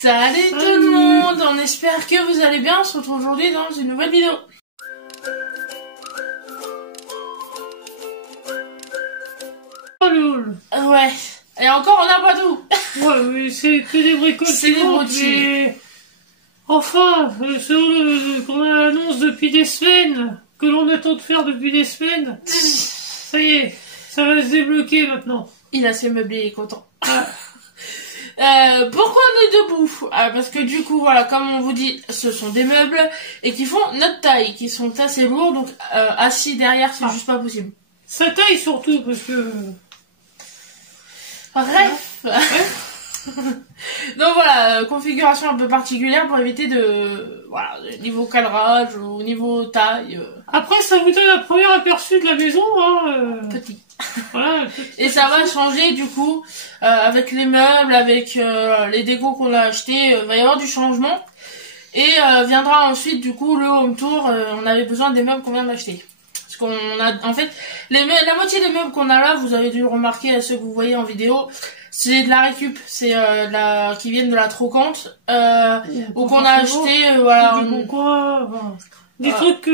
Salut tout le monde, on espère que vous allez bien, on se retrouve aujourd'hui dans une nouvelle vidéo. Ouais, et encore on n'a pas tout. Ouais, mais c'est que des bricoles. C'est des broutilles. Enfin, qu'on annonce depuis des semaines, que l'on attend de faire depuis des semaines, ça y est, ça va se débloquer maintenant. Il a ses meubles, il est content. Ah. Pourquoi on est debout? Parce que du coup, voilà, comme on vous dit, ce sont des meubles et qui font notre taille, qui sont assez lourds, donc assis derrière, c'est juste pas possible. Ça taille surtout, parce que... Bref. Donc voilà, configuration un peu particulière pour éviter voilà, niveau cadrage ou niveau taille. Après, ça vous donne un premier aperçu de la maison, hein. Petit. Voilà, et ça va changer du coup, avec les meubles, avec les décos qu'on a achetés, va y avoir du changement. Et viendra ensuite du coup le home tour, on avait besoin des meubles qu'on vient d'acheter. Parce qu'on a, en fait, la moitié des meubles qu'on a là, vous avez dû le remarquer à ceux que vous voyez en vidéo, c'est de la récup, c'est qui viennent de la trocante, ou qu'on a acheté, voilà. Des trucs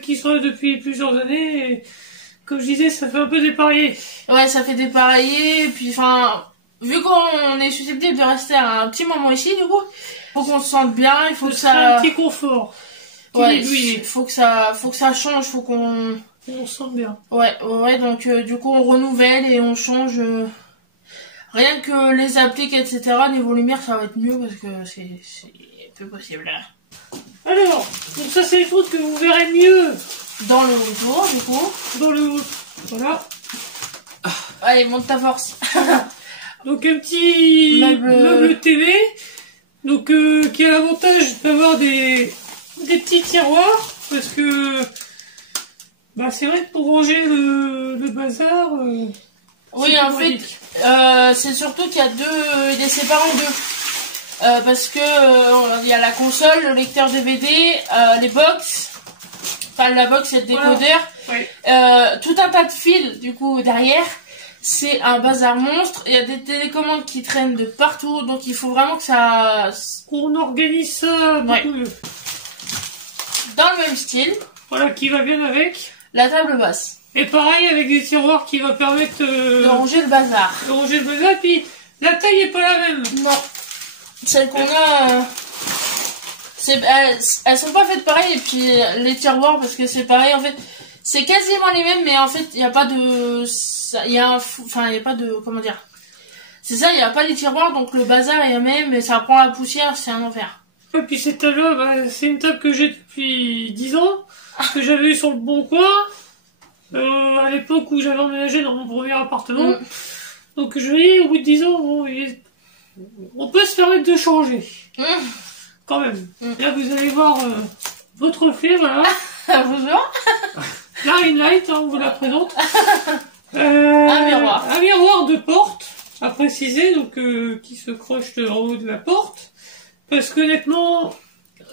qui sont là depuis plusieurs années, et, comme je disais, ça fait un peu dépareiller. Ouais, ça fait dépareiller, puis enfin, vu qu'on est susceptible de rester un petit moment ici, du coup, faut qu'on se sente bien, il faut que ça... un petit confort. Ouais, il faut que ça change, faut qu'on... On se sente bien. Ouais, donc du coup, on renouvelle et on change... Rien que les appliques, etc., niveau lumière, ça va être mieux, parce que c'est peu possible. Alors, donc ça c'est les trucs que vous verrez mieux dans le retour, du coup. Dans le... Voilà. Allez, monte ta force. Donc un petit meuble TV, donc qui a l'avantage d'avoir des petits tiroirs, parce que bah c'est vrai que pour ranger le bazar. Oui, en fait, c'est surtout qu'il y a il est séparé en deux. Parce que il y a la console, le lecteur DVD, les box, enfin la box et le décodeur, ouais. Tout un tas de fils du coup derrière. C'est un bazar monstre. Il y a des télécommandes qui traînent de partout, donc il faut vraiment que ça... On organise ça beaucoup mieux. Dans le même style. Voilà, qui va bien avec. La table basse. Et pareil avec des tiroirs qui va permettre de ranger le bazar. De ranger le bazar, puis la taille est pas la même. Non. Celles qu'on a... elles sont pas faites pareil, et puis les tiroirs, parce que c'est pareil, en fait... C'est quasiment les mêmes, mais en fait, il n'y a pas de... il y a pas de... Comment dire? C'est ça, il n'y a pas les tiroirs, donc le bazar est le même, mais ça prend la poussière, c'est un enfer. Et puis cette table-là, bah, c'est une table que j'ai depuis 10 ans, que j'avais eu sur le Bon Coin, à l'époque où j'avais emménagé dans mon premier appartement. Donc je dis, au bout de 10 ans, bon, on peut se permettre de changer. Quand même. Là, vous allez voir votre reflet, voilà. Bonjour. La ring light, hein, on vous la présente. Un miroir. Un miroir de porte, à préciser, donc qui se croche en haut de la porte. Parce qu'honnêtement,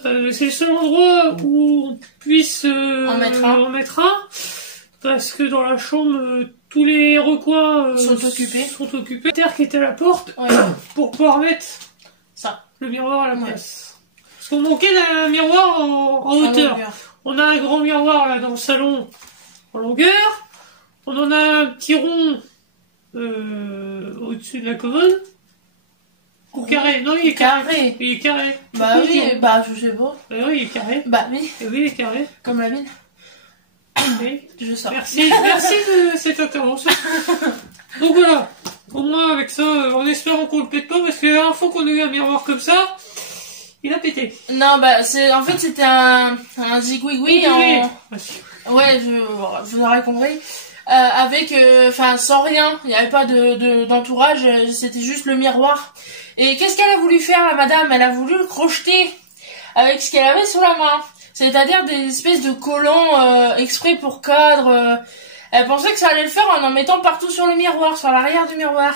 c'est le seul endroit où on puisse en mettre un. Parce que dans la chambre, tous les recoins sont occupés. Terre qui était à la porte, pour pouvoir mettre le miroir à la place. Parce qu'on manquait d'un miroir en hauteur. On a un grand miroir là dans le salon en longueur. On en a un petit rond au-dessus de la commode. Ou carré? Non, il est carré. Il est carré. Bah oui, bah je sais pas. Bah oui, il est carré. Bah oui. Et oui, il est carré. Comme la mine. Oui, je sors. Merci de cette intervention. Donc voilà. Au moins avec ça, en espérant qu'on le pète pas, parce que la dernière fois qu'on a eu un miroir comme ça, il a pété. Non, bah en fait c'était un zigouigoui ouais, je vous aurais compris. Avec, sans rien, il n'y avait pas d'entourage, c'était juste le miroir. Et qu'est-ce qu'elle a voulu faire, la madame? Elle a voulu le crocheter avec ce qu'elle avait sous la main. C'est-à-dire des espèces de collants exprès pour cadre. Elle pensait que ça allait le faire en mettant partout sur le miroir, sur l'arrière du miroir.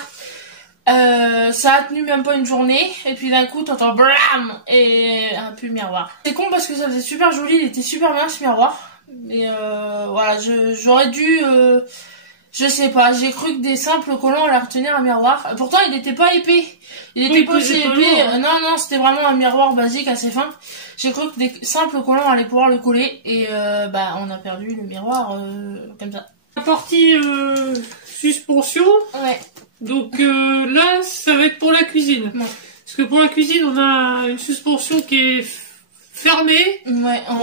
Ça a tenu même pas une journée, et puis d'un coup t'entends blam et un peu le miroir. C'est con parce que ça faisait super joli, il était super bien ce miroir. Mais voilà, j'aurais dû Je sais pas, j'ai cru que des simples collants allaient retenir un miroir. Pourtant, il était pas épais. Il était pas aussi épais. Non, c'était vraiment un miroir basique, assez fin. J'ai cru que des simples collants allaient pouvoir le coller. Et on a perdu le miroir comme ça. La partie suspension. Ouais. Donc là, ça va être pour la cuisine. Ouais. Parce que pour la cuisine, on a une suspension qui est fermée.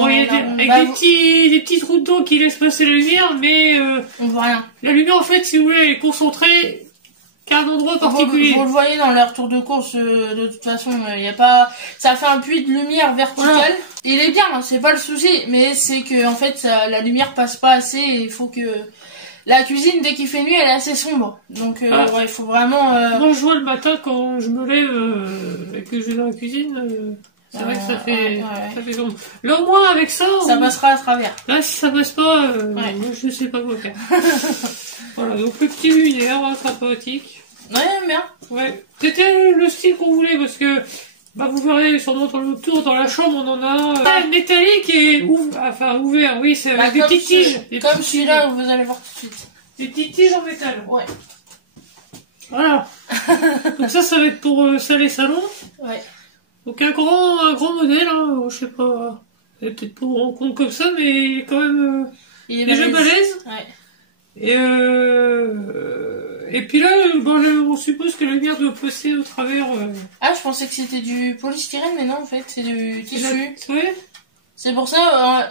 Ouais, avec des petits trous dedans qui laissent passer la lumière, mais on voit rien. La lumière, en fait, si vous voulez, elle est concentrée qu'à un endroit particulier. Vous le voyez dans leur tour de course, de toute façon, il y a pas, ça fait un puits de lumière verticale. Voilà. Il est bien, hein, c'est pas le souci, mais c'est que en fait, la lumière passe pas assez. Et il faut que la cuisine, dès qu'il fait nuit, elle est assez sombre. Donc, il faut vraiment. Moi, je vois le matin quand je me lève et que je vais dans la cuisine. C'est vrai que ça fait sombre. Là, au moins, avec ça... Ça passera à travers. Là, si ça passe pas, moi, je sais pas quoi faire. Voilà, donc le petit luminaire, sympathique. Ouais, bien. Ouais. C'était le style qu'on voulait, parce que, vous verrez sûrement dans le tour, dans la chambre, on en a métallique et ouvert, oui, c'est avec des petites tiges. Comme celui-là, vous allez voir tout de suite. Des petites tiges en métal. Ouais. Voilà. Donc ça va être pour salle et salon. Ouais. Donc un grand modèle, hein, je sais pas, peut-être pas en compte comme ça, mais il est quand même déjà balèze. Ouais. Et puis là, on suppose que la lumière doit passer au travers. Ah, je pensais que c'était du polystyrène, mais non, en fait, c'est du tissu. Oui. C'est pour ça,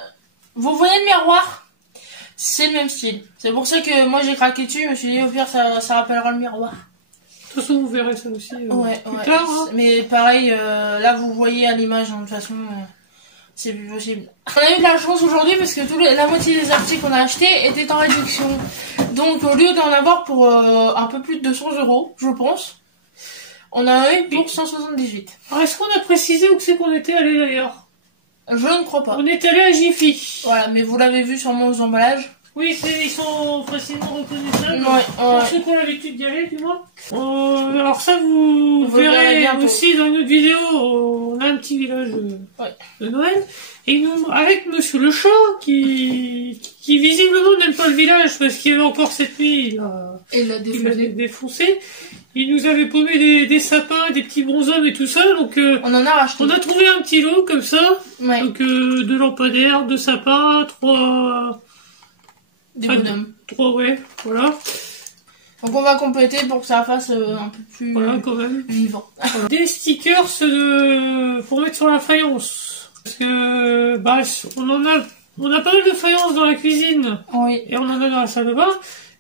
vous voyez le miroir, c'est le même style. C'est pour ça que moi j'ai craqué dessus, je me suis dit au pire ça rappellera le miroir. De toute façon, vous verrez ça aussi plus tard. Hein. Mais pareil, là vous voyez à l'image, hein, de toute façon, c'est plus possible. On a eu de la chance aujourd'hui parce que la moitié des articles qu'on a achetés étaient en réduction. Donc au lieu d'en avoir pour un peu plus de 200 €, je pense, on a eu pour 178. Alors est-ce qu'on a précisé où c'est qu'on était allé d'ailleurs? Je ne crois pas. On est allé à Jiffy. Voilà, mais vous l'avez vu sûrement aux emballages. Oui, ils sont facilement reconnaissables. Ouais, pour ceux qui ont l'habitude d'y aller, du moins. Alors ça, vous verrez aussi dans une autre vidéo. On a un petit village de Noël. Et nous, avec Monsieur le Chat, qui visiblement n'aime pas le village, parce qu'il y avait encore cette nuit, il l'a défoncé. Il nous avait paumé des sapins, des petits bonshommes et tout ça, donc on en a racheté. On a trouvé un petit lot comme ça. Ouais. Donc 2 lampadaires, 2 sapins, 3... Des bonhommes. 3, ouais, voilà. Donc on va compléter pour que ça fasse un peu plus quand même vivant. Voilà. Des stickers pour mettre sur la faïence. Parce que on a pas mal de faïence dans la cuisine. Oui. Et on en a dans la salle de bain.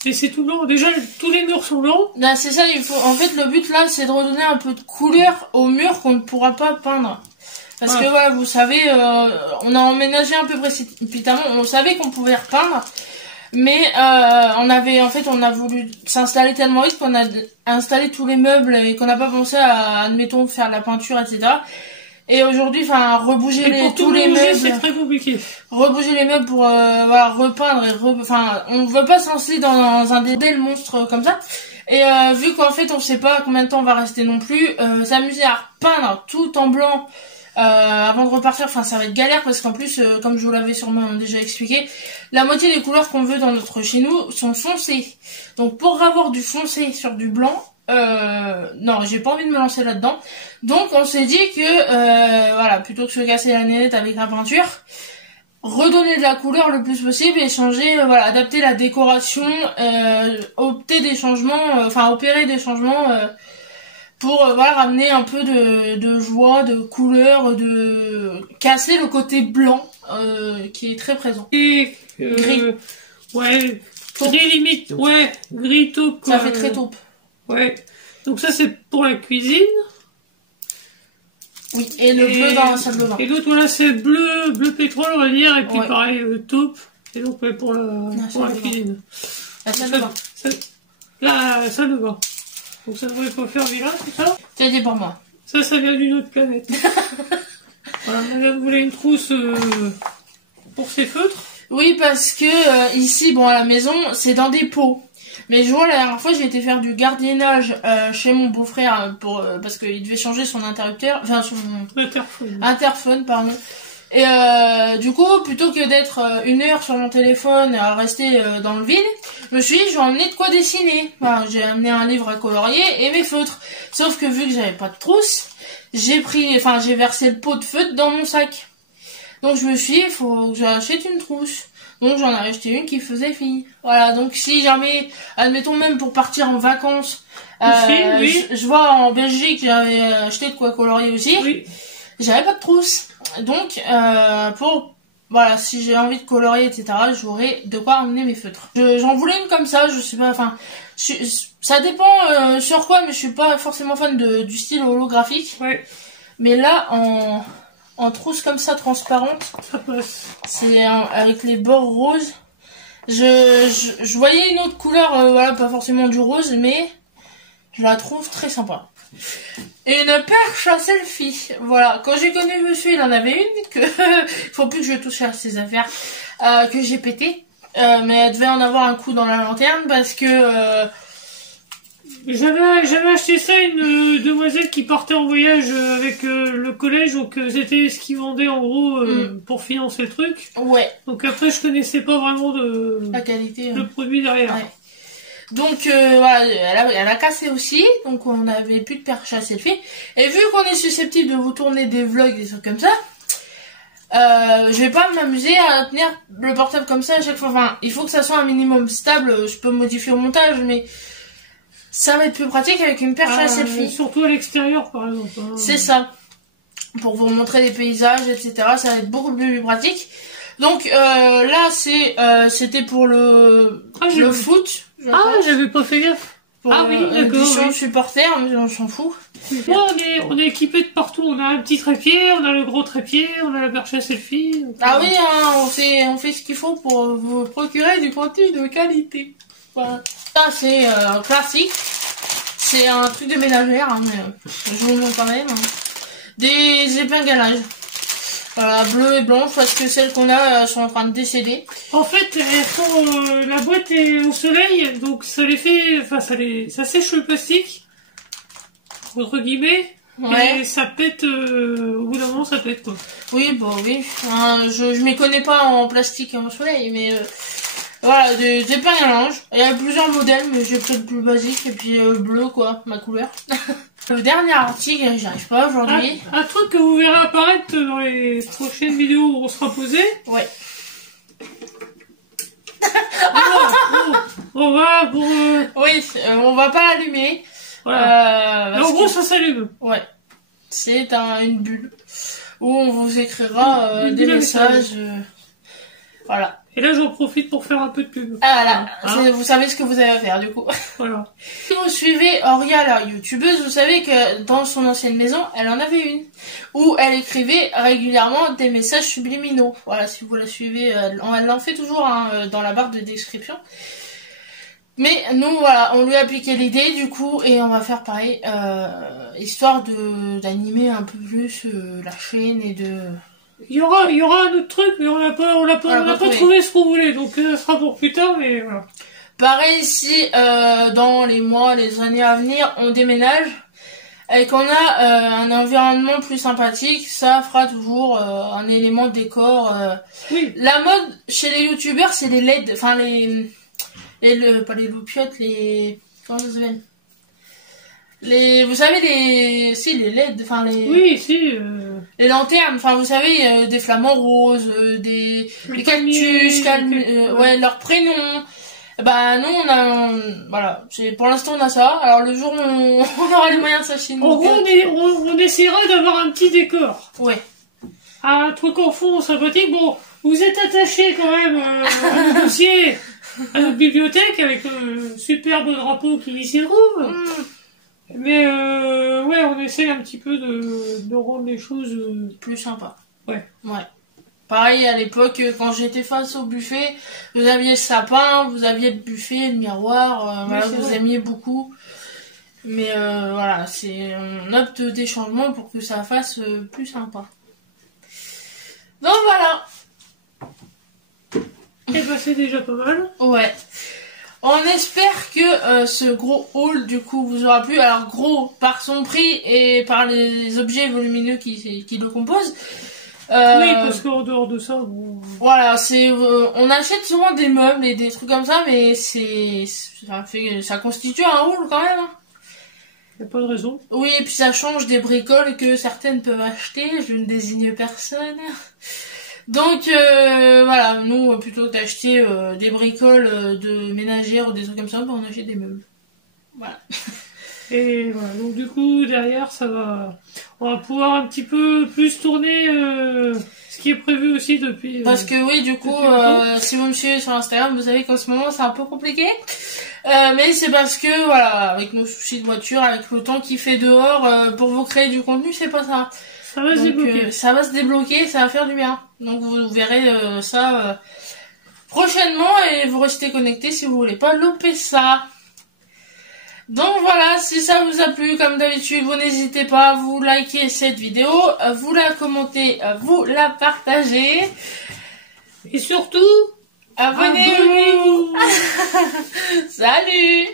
Mais c'est tout blanc. Déjà, tous les murs sont blancs. Là, c'est ça, en fait, le but là, c'est de redonner un peu de couleur aux murs qu'on ne pourra pas peindre. Parce que voilà, vous savez, on a emménagé un peu précipitamment. On savait qu'on pouvait repeindre. Mais on a voulu s'installer tellement vite qu'on a installé tous les meubles et qu'on n'a pas pensé à, admettons, faire de la peinture, etc. Et aujourd'hui, rebouger tous les meubles, c'est très compliqué. Rebouger les meubles pour repeindre et on veut pas se lancer dans un délai monstre comme ça. Et vu qu'en fait on sait pas combien de temps on va rester non plus, s'amuser à repeindre tout en blanc. Avant de repartir, ça va être galère parce qu'en plus, comme je vous l'avais sûrement déjà expliqué, la moitié des couleurs qu'on veut dans notre chez nous sont foncées. Donc pour avoir du foncé sur du blanc, non, j'ai pas envie de me lancer là-dedans. Donc on s'est dit que plutôt que se casser la nénette avec la peinture, redonner de la couleur le plus possible et changer, adapter la décoration, opérer des changements pour ramener un peu de joie, de couleur, de casser le côté blanc qui est très présent. Et gris. Ouais, gris limite, ouais, gris taupe. Ça fait très taupe. Ouais. Donc ça c'est pour la cuisine. Oui, et le bleu dans la salle de bain. Et l'autre voilà, c'est bleu pétrole on va dire, et puis pareil taupe. Et donc pour la cuisine. La salle de bain. La salle de bain. Donc ça devrait pas faire vilain, tout ça. C'est dit pour moi. Ça vient d'une autre planète. Voilà, madame voulait une trousse pour ses feutres. Oui, parce que ici, à la maison, c'est dans des pots. Mais je vois, la dernière fois, j'ai été faire du gardiennage chez mon beau-frère parce qu'il devait changer son interrupteur, son interphone, pardon. Et du coup, plutôt que d'être 1 heure sur mon téléphone à rester dans le vide, je me suis dit, je vais emmener de quoi dessiner. Enfin, j'ai amené un livre à colorier et mes feutres. Sauf que vu que j'avais pas de trousse, j'ai versé le pot de feutre dans mon sac. Donc je me suis dit, il faut que j'achète une trousse. Donc j'en ai acheté une qui faisait fi. Voilà, donc si jamais, admettons même pour partir en vacances, oui. je vois en Belgique, j'avais acheté de quoi colorier aussi. Oui. J'avais pas de trousse. Donc, voilà, si j'ai envie de colorier, etc., j'aurai de quoi emmener mes feutres. J'en voulais une comme ça, je sais pas, enfin, ça dépend sur quoi, mais je suis pas forcément fan du style holographique. Ouais. Mais là, en trousse comme ça, transparente, ça passe. C'est avec les bords roses. Je voyais une autre couleur, voilà, pas forcément du rose, mais je la trouve très sympa. Et une perche à selfie. Voilà, quand j'ai connu monsieur, il en avait une que faut plus que je touche à ses affaires, que j'ai pété. Mais elle devait en avoir un coup dans la lanterne parce que j'avais acheté ça à une demoiselle qui partait en voyage avec le collège, donc c'était ce qu'ils vendaient en gros pour financer le truc. Ouais. Donc après je connaissais pas vraiment la qualité, le produit derrière. Ouais. Donc voilà, elle a cassé aussi, donc on n'avait plus de perche à selfie. Et vu qu'on est susceptible de vous tourner des vlogs, des trucs comme ça, je vais pas m'amuser à tenir le portable comme ça à chaque fois. Enfin, il faut que ça soit un minimum stable, je peux modifier au montage, mais ça va être plus pratique avec une perche à selfie. Surtout à l'extérieur par exemple. Hein. C'est ça. Pour vous montrer des paysages, etc. Ça va être beaucoup plus pratique. Donc là, c'était pour le foot. J'avais pas fait gaffe. Oui, d'accord. Je suis supporter, on s'en fout. Moi, on est équipé de partout. On a un petit trépied, on a le gros trépied, on a la perche à selfie. Oui, hein, on fait ce qu'il faut pour vous procurer du contenu de qualité. Voilà. Ça, c'est classique. C'est un truc de ménagère, hein, mais je vous le montre quand même. Hein. Des épingalages. Voilà, bleu et blanche, parce que celles qu'on a sont en train de décéder. En fait, elles sont, la boîte est au soleil, donc ça les fait, enfin ça sèche le plastique, entre guillemets, ouais. Et ça pète, au bout d'un moment ça pète quoi. Oui, oui, je m'y connais pas en plastique et en soleil, mais voilà, des épingalages. Il y a plusieurs modèles, mais j'ai peut-être le plus basique, et puis bleu quoi, ma couleur. Le dernier article, j'y arrive pas aujourd'hui. Un truc que vous verrez apparaître dans les prochaines vidéos où on sera posé. Ouais. On va pour... Oui, on va pas allumer. Voilà. En gros, ça s'allume. Ouais. C'est une bulle où on vous écrira des messages. Voilà. Et là, j'en profite pour faire un peu de pub. Ah là, vous savez ce que vous avez à faire du coup. Voilà. Si vous suivez Auria, la youtubeuse, vous savez que dans son ancienne maison, elle en avait une. Où elle écrivait régulièrement des messages subliminaux. Voilà, si vous la suivez, elle en fait toujours dans la barre de description. Mais nous, voilà, on lui a appliqué l'idée du coup, et on va faire pareil, histoire d'animer un peu plus la chaîne et de... Il y aura un autre truc, mais on n'a pas trouvé ce qu'on voulait, donc ça sera pour plus tard, mais voilà. Pareil, si dans les mois, les années à venir, on déménage et qu'on a un environnement plus sympathique, ça fera toujours un élément de décor. Oui. La mode chez les youtubeurs, c'est les LED, enfin pas les loupiottes, comment ça s'appelle ? Vous savez les LED, enfin les... Oui, si. Les lanternes, enfin vous savez, des flamants roses, des cactus, ouais, leurs prénoms. Bah nous voilà, pour l'instant on a ça. Alors le jour où on aura les moyens de s'acheter une... En gros, on essaiera d'avoir un petit décor. Ouais. Un truc en fond sympathique. Bon, vous êtes attachés quand même à notre dossier, à notre bibliothèque avec le superbe drapeau qui s'y trouve. Mais ouais, on essaie un petit peu de rendre les choses plus sympas. Ouais. Pareil à l'époque, quand j'étais face au buffet, vous aviez le sapin, vous aviez le buffet, le miroir, voilà, vous aimiez beaucoup. Mais voilà, on opte des changements pour que ça fasse plus sympa. Donc voilà. Et bah c'est déjà pas mal. Ouais. On espère que ce gros haul du coup vous aura plu. Alors gros par son prix et par les objets volumineux qui le composent. Oui, parce qu'en dehors de ça, bon... Voilà, on achète souvent des meubles et des trucs comme ça, mais ça constitue un haul quand même. Y a pas de raison. Oui, et puis ça change des bricoles que certaines peuvent acheter, je ne désigne personne. Donc voilà, nous plutôt que d'acheter des bricoles de ménagères ou des trucs comme ça, on achète des meubles. Voilà. Et voilà, donc du coup derrière on va pouvoir un petit peu plus tourner ce qui est prévu aussi depuis. Parce que oui, du coup, si vous me suivez sur Instagram, vous savez qu'en ce moment c'est un peu compliqué. Mais c'est parce que voilà, avec nos soucis de voiture, avec le temps qu'il fait dehors, pour vous créer du contenu, c'est pas ça. Ça va se débloquer. Ça va se débloquer, ça va faire du bien. Donc vous verrez ça prochainement et vous restez connectés si vous voulez pas louper ça. Donc voilà, si ça vous a plu, comme d'habitude, vous n'hésitez pas à vous liker cette vidéo, vous la commenter, vous la partager. Et surtout, abonnez-vous. Salut.